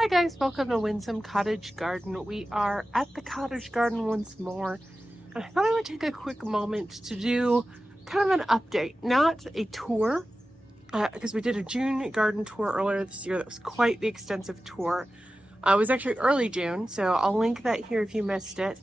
Hi guys, welcome to Windsome Cottage Garden. We are at the cottage garden once more, and I thought I would take a quick moment to do kind of an update, not a tour, because we did a June garden tour earlier this year that was quite the extensive tour. It was actually early June, so I'll link that here if you missed it,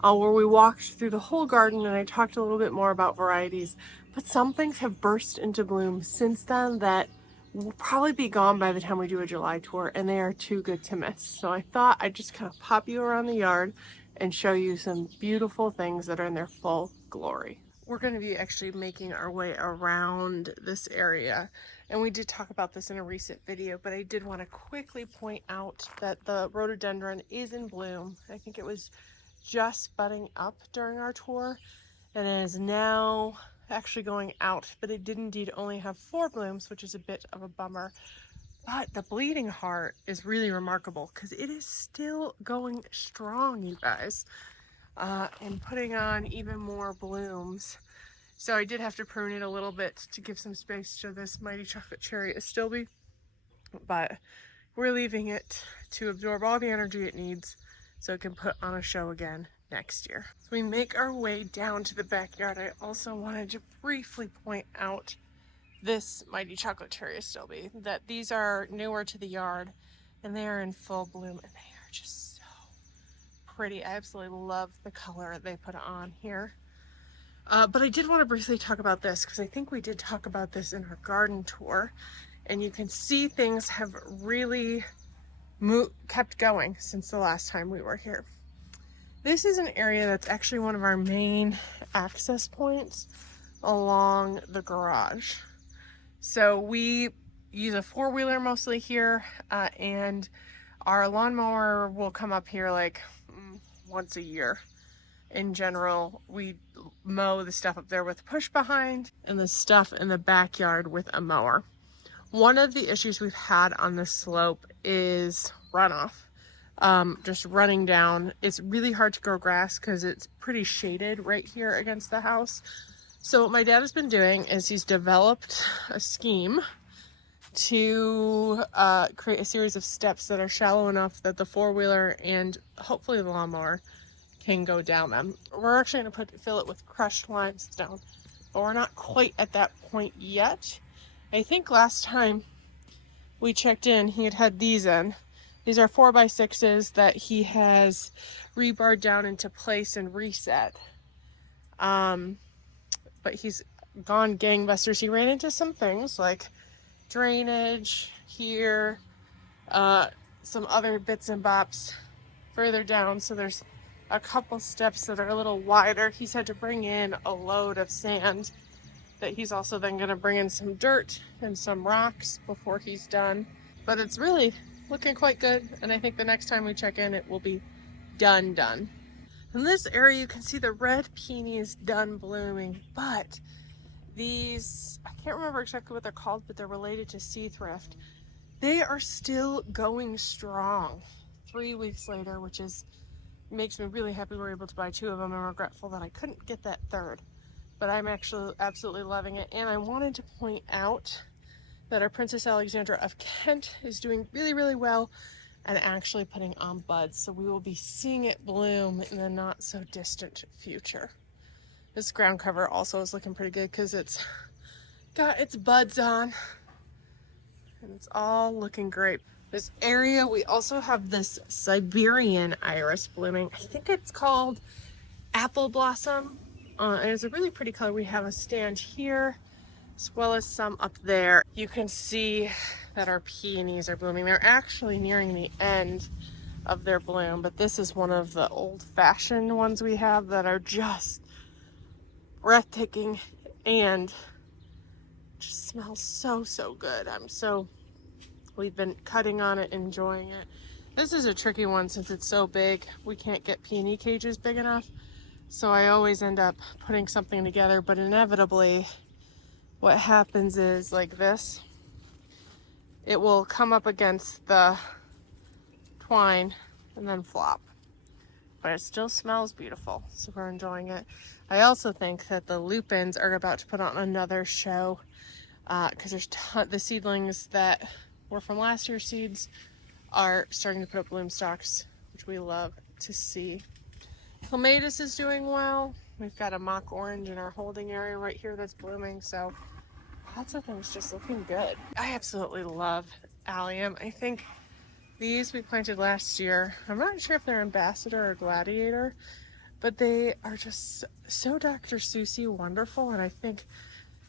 where we walked through the whole garden and I talked a little bit more about varieties, but some things have burst into bloom since then that will probably be gone by the time we do a July tour, and they are too good to miss. So I thought I'd just kind of pop you around the yard and show you some beautiful things that are in their full glory. We're going to be actually making our way around this area, and we did talk about this in a recent video, but I did want to quickly point out that the rhododendron is in bloom. I think it was just budding up during our tour and it is now actually going out, but it did indeed only have 4 blooms, which is a bit of a bummer. But the bleeding heart is really remarkable because it is still going strong, you guys, and putting on even more blooms. So I did have to prune it a little bit to give some space to this mighty chocolate cherry Astilbe, but we're leaving it to absorb all the energy it needs so it can put on a show again next year. So we make our way down to the backyard. I also wanted to briefly point out this mighty chocolate cherry Astilbe, that these are newer to the yard and they are in full bloom and they are just so pretty. I absolutely love the color they put on here. But I did want to briefly talk about this because I think we did talk about this in our garden tour, and you can see things have really kept going since the last time we were here. This is an area that's actually one of our main access points along the garage. So we use a 4-wheeler mostly here, and our lawnmower will come up here like once a year. In general, we mow the stuff up there with push behind and the stuff in the backyard with a mower. One of the issues we've had on this slope is runoff. Just running down. It's really hard to grow grass because it's pretty shaded right here against the house. So what my dad has been doing is he's developed a scheme to create a series of steps that are shallow enough that the 4-wheeler and hopefully the lawnmower can go down them. We're actually going to fill it with crushed limestone, but we're not quite at that point yet. I think last time we checked in, he had these in. These are 4x6s that he has rebarred down into place and reset. But he's gone gangbusters. He ran into some things like drainage here, some other bits and bops further down. So there's a couple steps that are a little wider. He's had to bring in a load of sand that he's also then going to bring in some dirt and some rocks before he's done. But it's really looking quite good, and I think the next time we check in it will be done. In this area you can see the red peony is done blooming, but these, I can't remember exactly what they're called, but they're related to sea thrift. They are still going strong 3 weeks later, which makes me really happy we're able to buy 2 of them. I'm regretful that I couldn't get that 3rd, but I'm actually absolutely loving it. And I wanted to point out that our Princess Alexandra of Kent is doing really, really well and actually putting on buds. So we will be seeing it bloom in the not so distant future. This ground cover also is looking pretty good because it's got its buds on and it's all looking great. This area, we also have this Siberian iris blooming. I think it's called Apple Blossom. And it's a really pretty color. We have a stand here as well as some up there. You can see that our peonies are blooming. They're actually nearing the end of their bloom, but this is one of the old-fashioned ones we have that are just breathtaking and just smells so good. We've been cutting on it, enjoying it. This is a tricky one since it's so big. We can't get peony cages big enough, so I always end up putting something together, but inevitably what happens is like this. It will come up against the twine and then flop. But it still smells beautiful, so we're enjoying it. I also think that the lupins are about to put on another show because there's the seedlings that were from last year's seeds are starting to put up bloom stalks, which we love to see. Clematis is doing well. We've got a mock orange in our holding area right here that's blooming, so lots of things just looking good. I absolutely love allium. I think these we planted last year. I'm not sure if they're ambassador or gladiator, but they are just so Dr. Seussy wonderful, and I think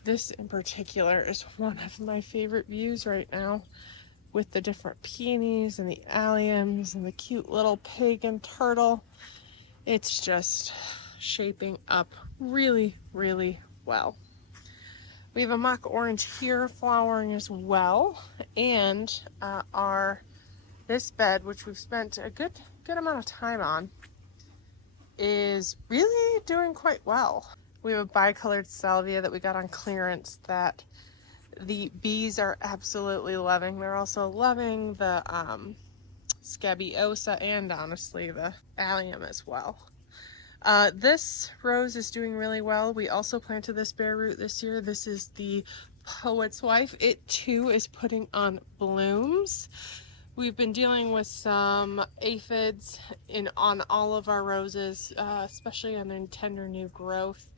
this in particular is one of my favorite views right now, with the different peonies and the alliums and the cute little pig and turtle. It's just shaping up really, really well. We have a mock orange here flowering as well, and this bed, which we've spent a good amount of time on, is really doing quite well. We have a bicolored salvia that we got on clearance that the bees are absolutely loving. They're also loving the scabiosa and honestly the allium as well. This rose is doing really well. We also planted this bare root this year. This is the Poet's Wife. It too is putting on blooms. We've been dealing with some aphids on all of our roses, especially on their tender new growth.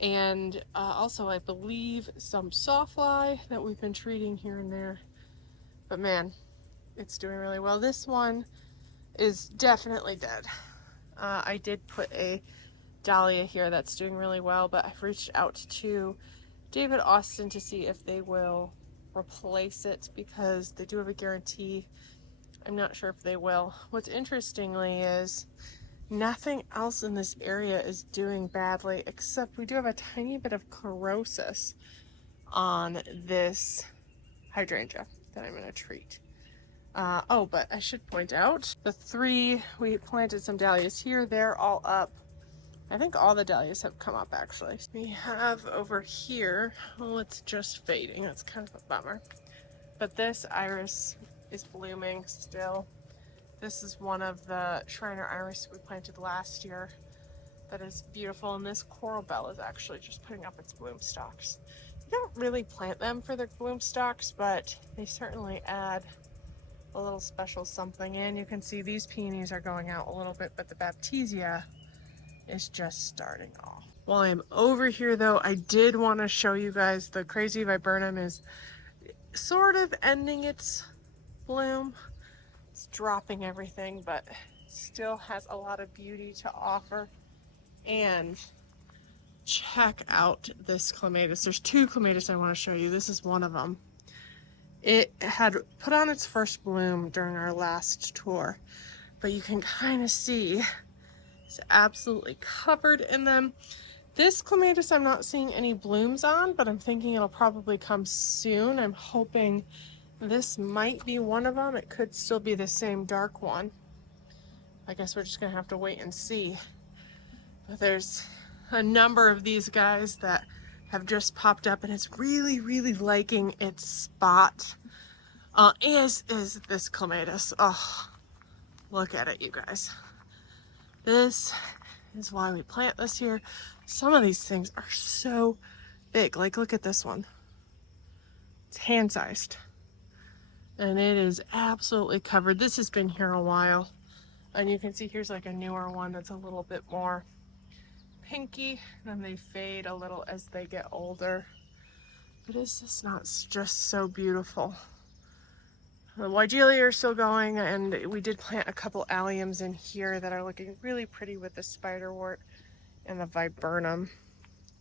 And also, I believe, some sawfly that we've been treating here and there. But man, it's doing really well. This one is definitely dead. I did put a dahlia here that's doing really well, but I've reached out to David Austin to see if they will replace it because they do have a guarantee. I'm not sure if they will. What's interestingly is nothing else in this area is doing badly, except we do have a tiny bit of chlorosis on this hydrangea that I'm going to treat. Oh, but I should point out the 3, we planted some dahlias here. They're all up. I think all the dahlias have come up actually. We have over here, oh, it's just fading. That's kind of a bummer. But this iris is blooming still. This is one of the Shriner iris we planted last year that is beautiful, and this coral bell is actually just putting up its bloom stalks. You don't really plant them for their bloom stalks, but they certainly add a little special something in. You can see these peonies are going out a little bit, but the baptisia is just starting off. While I'm over here though, I did want to show you guys the crazy viburnum is sort of ending its bloom. It's dropping everything, but still has a lot of beauty to offer. And check out this clematis. There's 2 clematis I want to show you. This is one of them. It had put on its first bloom during our last tour, but you can kind of see it's absolutely covered in them. This clematis I'm not seeing any blooms on, but I'm thinking it'll probably come soon. I'm hoping this might be one of them. It could still be the same dark one. I guess we're just gonna have to wait and see. But there's a number of these guys that have just popped up, and it's really, really liking its spot. As is this clematis. Oh, look at it, you guys. This is why we plant this here. Some of these things are so big. Like, look at this one. It's hand-sized. And it is absolutely covered. This has been here a while. And you can see here's like a newer one that's a little bit more pinky, and they fade a little as they get older. But it's just not just so beautiful. The Weigelia are still going, and we did plant a couple alliums in here that are looking really pretty with the spiderwort and the viburnum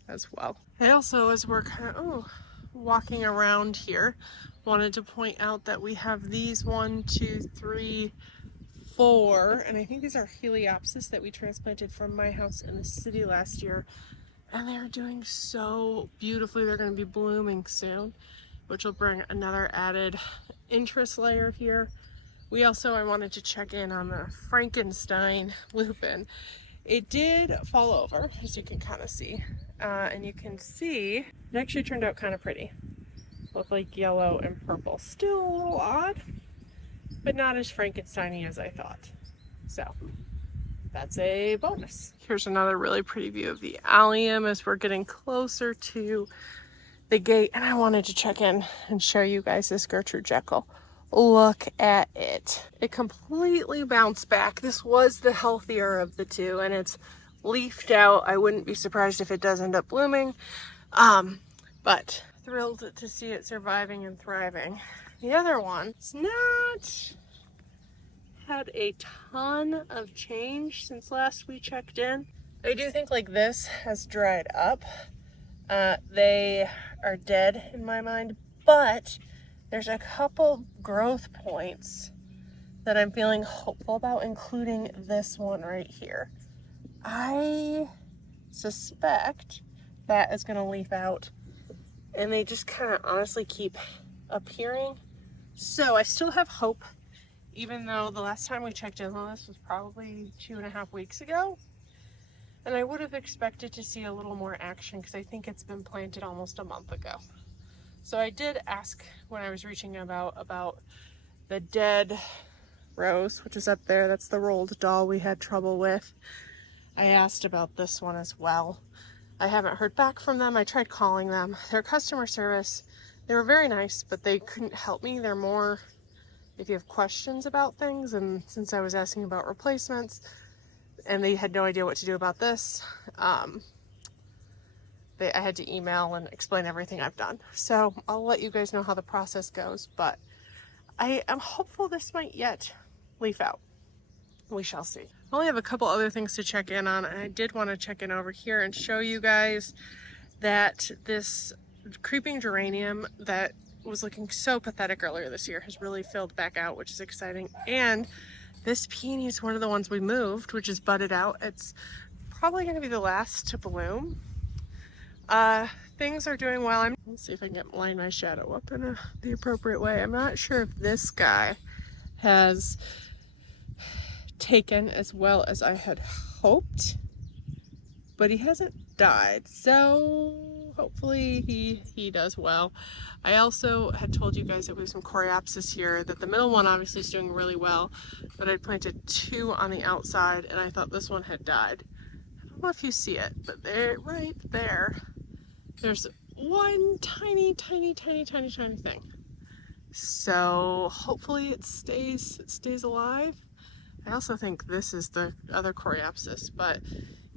as well. I also, as we're kind of walking around here, wanted to point out that we have these 1, 2, 3, 4, and I think these are Heliopsis that we transplanted from my house in the city last year, and they're doing so beautifully. They're going to be blooming soon, which will bring another added interest layer here. I wanted to check in on the Frankenstein lupin. It did fall over, as you can kind of see, and you can see it actually turned out kind of pretty. Looked like yellow and purple. Still a little odd, but not as Frankenstein-y as I thought. So that's a bonus. Here's another really pretty view of the allium as we're getting closer to the gate, and I wanted to check in and show you guys this Gertrude Jekyll. look at it. It completely bounced back. This was the healthier of the two, and it's leafed out. I wouldn't be surprised if it does end up blooming. But thrilled to see it surviving and thriving. The other one's not had a ton of change since last we checked in. I do think like this has dried up. They are dead in my mind, but there's a couple growth points that I'm feeling hopeful about, including this one right here. I suspect that is going to leaf out, and they just kind of honestly keep appearing. So I still have hope, even though the last time we checked in on this was probably 2.5 weeks ago. And I would have expected to see a little more action because I think it's been planted almost a month ago. So I did ask when I was reaching about the dead rose, which is up there. That's the rolled doll we had trouble with. I asked about this one as well. I haven't heard back from them. I tried calling them. Their customer service, they were very nice, but they couldn't help me. They're more if you have questions about things. And since I was asking about replacements and they had no idea what to do about this, I had to email and explain everything I've done. So I'll let you guys know how the process goes, but I am hopeful this might yet leaf out. We shall see. I only have a couple other things to check in on. I did want to check in over here and show you guys that this creeping geranium that was looking so pathetic earlier this year has really filled back out, which is exciting. And this peony is one of the ones we moved, which is budded out. It's probably going to be the last to bloom. Things are doing well. Let's see if I can line my shadow up in the appropriate way. I'm not sure if this guy has taken as well as I had hoped, but he hasn't died, so hopefully he does well. I also had told you guys that we have some coreopsis here, that the middle one obviously is doing really well, but I planted 2 on the outside and I thought this one had died. I don't know if you see it, but there, right there, there's one tiny thing. So hopefully it stays alive. I also think this is the other coreopsis, but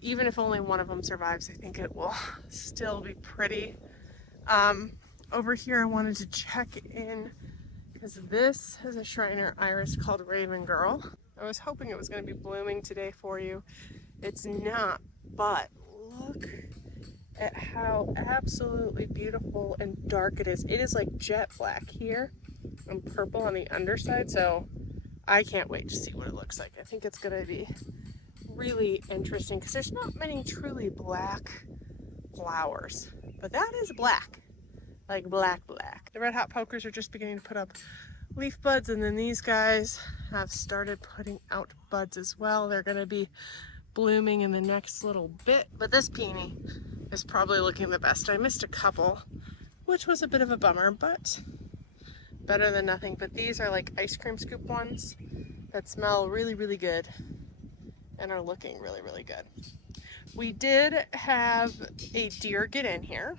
even if only one of them survives, I think it will still be pretty. Over here I wanted to check in because this is a Shriner iris called Raven Girl. I was hoping it was going to be blooming today for you. It's not, but look at how absolutely beautiful and dark it is. It is like jet black here and purple on the underside, so I can't wait to see what it looks like. I think it's going to be really interesting because there's not many truly black flowers, but that is black, like black. The red hot pokers are just beginning to put up leaf buds, and then these guys have started putting out buds as well. They're going to be blooming in the next little bit, but this peony is probably looking the best. I missed a couple, which was a bit of a bummer, but better than nothing. But these are like ice cream scoop ones that smell really good and are looking really good. We did have a deer get in here.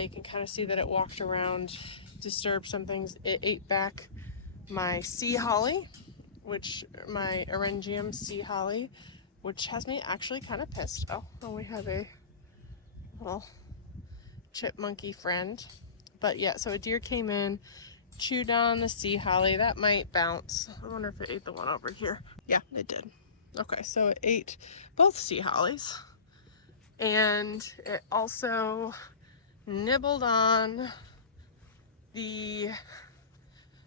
You can kind of see that it walked around, disturbed some things. It ate back my sea holly, my Eryngium sea holly, which has me actually kind of pissed. Oh, we have a little chipmunky friend. But yeah, so a deer came in, chewed on the sea holly. That might bounce. I wonder if it ate the one over here. Yeah, it did. Okay, so it ate both sea hollies. And it also nibbled on the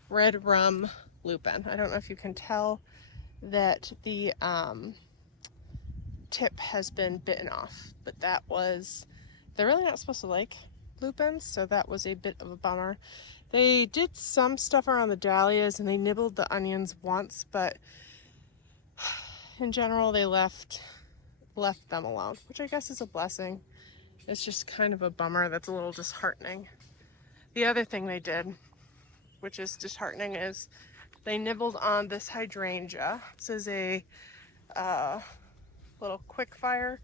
red rum lupin. I don't know if you can tell that the tip has been bitten off, but they're really not supposed to like lupins, so that was a bit of a bummer. They did some stuff around the dahlias and they nibbled the onions once, but in general they left them alone, which I guess is a blessing. It's just kind of a bummer. That's a little disheartening. The other thing they did, which is disheartening, is they nibbled on this hydrangea. This is a little quick fire.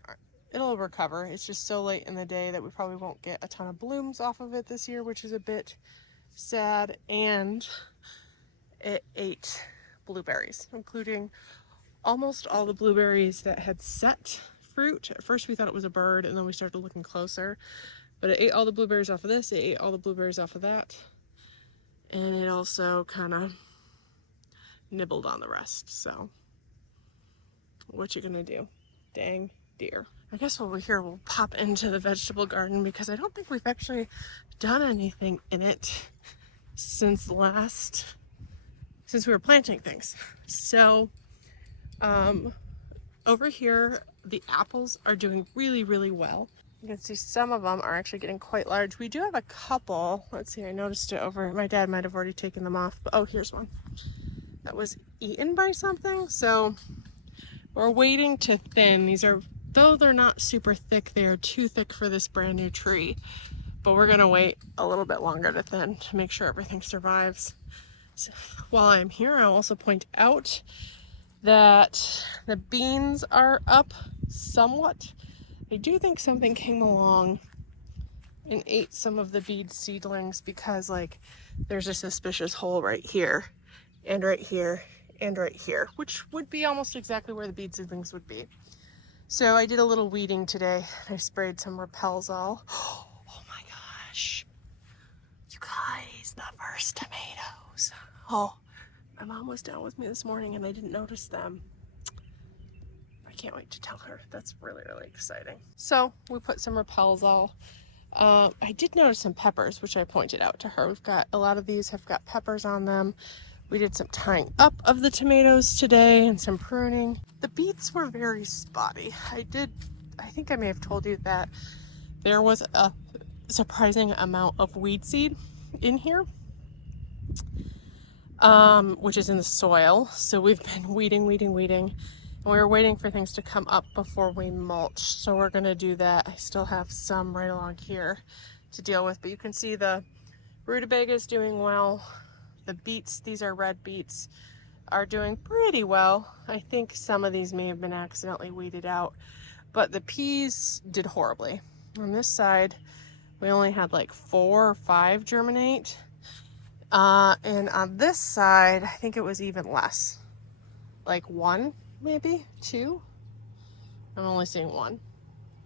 It'll recover. It's just so late in the day that we probably won't get a ton of blooms off of it this year, which is a bit sad, and it ate blueberries, including almost all the blueberries that had set fruit. At first we thought it was a bird, and then we started looking closer, but it ate all the blueberries off of this, it ate all the blueberries off of that, and it also kind of nibbled on the rest. So what you gonna do? Dang deer. I guess while we're here, we'll pop into the vegetable garden because I don't think we've actually done anything in it since we were planting things. So over here, the apples are doing really, really well. You can see some of them are actually getting quite large. We do have a couple. Let's see, I noticed it over, my dad might have already taken them off, but oh, here's one that was eaten by something. So we're waiting to thin. These are, though they're not super thick, they are too thick for this brand new tree. But we're gonna wait a little bit longer to thin to make sure everything survives. So while I'm here, I'll also point out that the beans are up somewhat. I do think something came along and ate some of the bead seedlings because like there's a suspicious hole right here and right here and right here, which would be almost exactly where the bead seedlings would be. So I did a little weeding today. I sprayed some Repelzol. Oh my gosh, you guys, the first tomatoes. Oh, my mom was down with me this morning and I didn't notice them. I can't wait to tell her. That's really, really exciting. So we put some Repelzol. I did notice some peppers, which I pointed out to her. We've got, a lot of these have got peppers on them. We did some tying up of the tomatoes today and some pruning. The beets were very spotty. I think I may have told you that there was a surprising amount of weed seed in here, which is in the soil. So we've been weeding. And we were waiting for things to come up before we mulch. So we're gonna do that. I still have some right along here to deal with, but you can see the rutabaga is doing well. The beets, these are red beets, are doing pretty well. I think some of these may have been accidentally weeded out, but the peas did horribly. On this side, we only had like 4 or 5 germinate. And on this side, I think it was even less, like 1, maybe 2. I'm only seeing 1.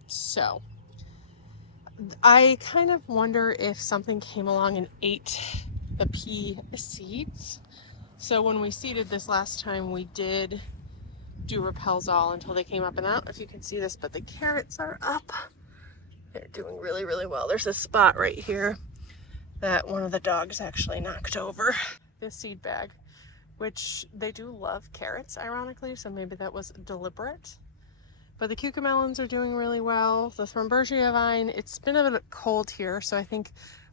So I kind of wonder if something came along and ate the pea seeds. So when we seeded this last time, we did do Repelzol until they came up, and I don't know if you can see this, but the carrots are up. They're doing really, really well. There's a spot right here that one of the dogs actually knocked over. This seed bag, which they do love carrots, ironically, so maybe that was deliberate. But the cucamelons are doing really well. The Thornbergia vine, it's been a bit cold here, so I think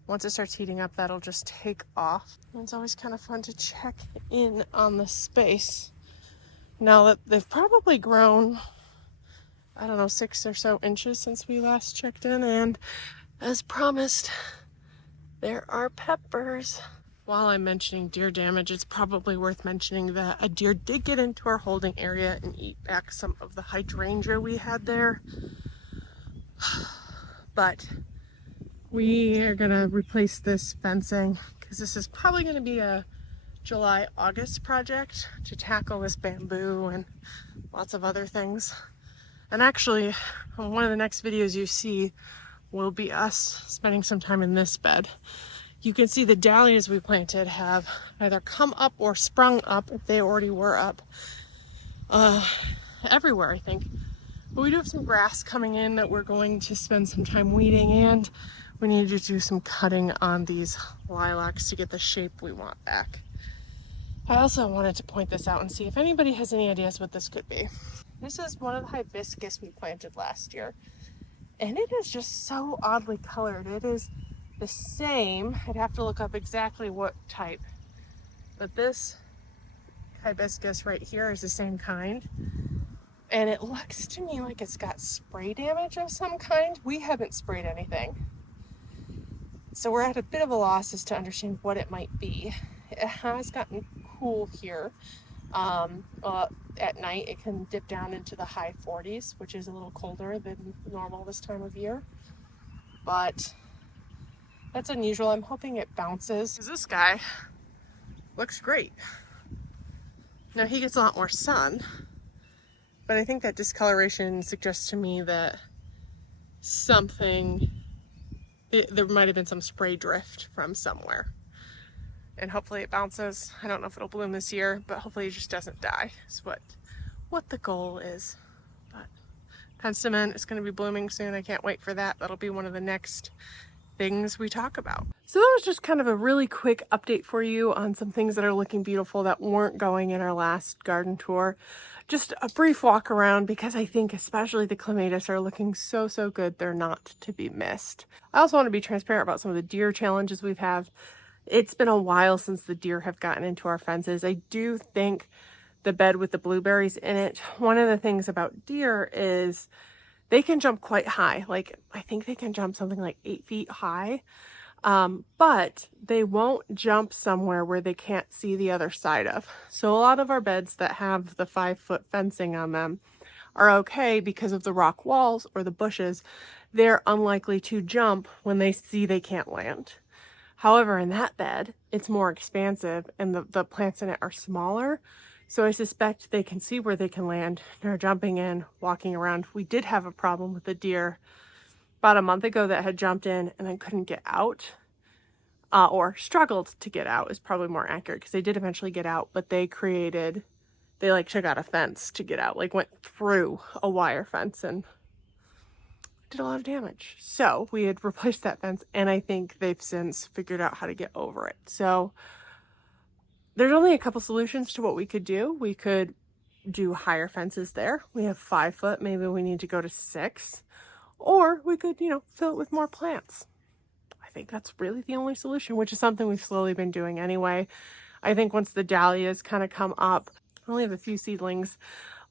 once it starts heating up, that'll just take off. And it's always kind of fun to check in on the space. Now that they've probably grown, I don't know, 6 or so inches since we last checked in, and as promised, there are peppers. While I'm mentioning deer damage, it's probably worth mentioning that a deer did get into our holding area and eat back some of the hydrangea we had there. But we are gonna replace this fencing because this is probably gonna be a July-August project to tackle this bamboo and lots of other things. And actually, one of the next videos you see will be us spending some time in this bed. You can see the dahlias we planted have either come up or sprung up, if they already were up, everywhere, I think. But we do have some grass coming in that we're going to spend some time weeding, and we need to do some cutting on these lilacs to get the shape we want back. I also wanted to point this out and see if anybody has any ideas what this could be. This is one of the hibiscus we planted last year, and it is just so oddly colored. It is the same, I'd have to look up exactly what type, but this hibiscus right here is the same kind, and it looks to me like it's got spray damage of some kind. We haven't sprayed anything, so we're at a bit of a loss as to understand what it might be. It has gotten cool here. At night it can dip down into the high 40s, which is a little colder than normal this time of year, but That's unusual. I'm hoping it bounces. This guy looks great. Now he gets a lot more sun, but I think that discoloration suggests to me that there might have been some spray drift from somewhere. And hopefully it bounces. I don't know if it'll bloom this year, but hopefully it just doesn't die is what the goal is. But penstemon is going to be blooming soon. I can't wait for that. That'll be one of the next things we talk about. So that was just kind of a really quick update for you on some things that are looking beautiful that weren't going in our last garden tour. Just a brief walk around because I think especially the clematis are looking so good. They're not to be missed. I also want to be transparent about some of the deer challenges we've had. It's been a while since the deer have gotten into our fences. I do think the bed with the blueberries in it, one of the things about deer is they can jump quite high. Like, I think they can jump something like 8 feet high, but they won't jump somewhere where they can't see the other side of. So a lot of our beds that have the 5-foot fencing on them are okay because of the rock walls or the bushes. They're unlikely to jump when they see they can't land. However, in that bed, it's more expansive and the plants in it are smaller. So I suspect they can see where they can land. They're jumping in, walking around. We did have a problem with a deer about a month ago that had jumped in and then couldn't get out, or struggled to get out is probably more accurate, because they did eventually get out, but they like took out a fence to get out, like went through a wire fence and did a lot of damage. So we had replaced that fence, and I think they've since figured out how to get over it. So there's only a couple solutions to what we could do. We could do higher fences there. We have 5 foot, maybe we need to go to 6, or we could, fill it with more plants. I think that's really the only solution, which is something we've slowly been doing anyway. I think once the dahlias kind of come up, I only have a few seedlings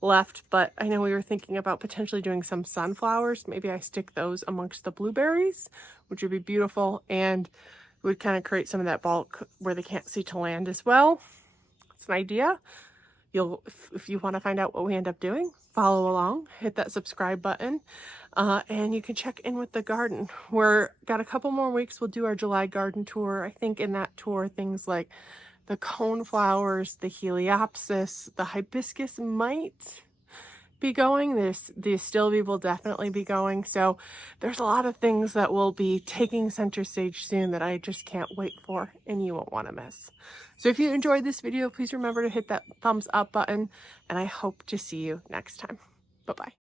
left, but I know we were thinking about potentially doing some sunflowers. Maybe I stick those amongst the blueberries, which would be beautiful, and would kind of create some of that bulk where they can't see to land as well. It's an idea. If you want to find out what we end up doing, follow along, hit that subscribe button, and you can check in with the garden. We're got a couple more weeks. We'll do our July garden tour. I think in that tour, things like the coneflowers, the heliopsis, the hibiscus might be going. The astilbe will definitely be going. So there's a lot of things that will be taking center stage soon that I just can't wait for, and you won't want to miss. So if you enjoyed this video, please remember to hit that thumbs up button, and I hope to see you next time. Bye-bye.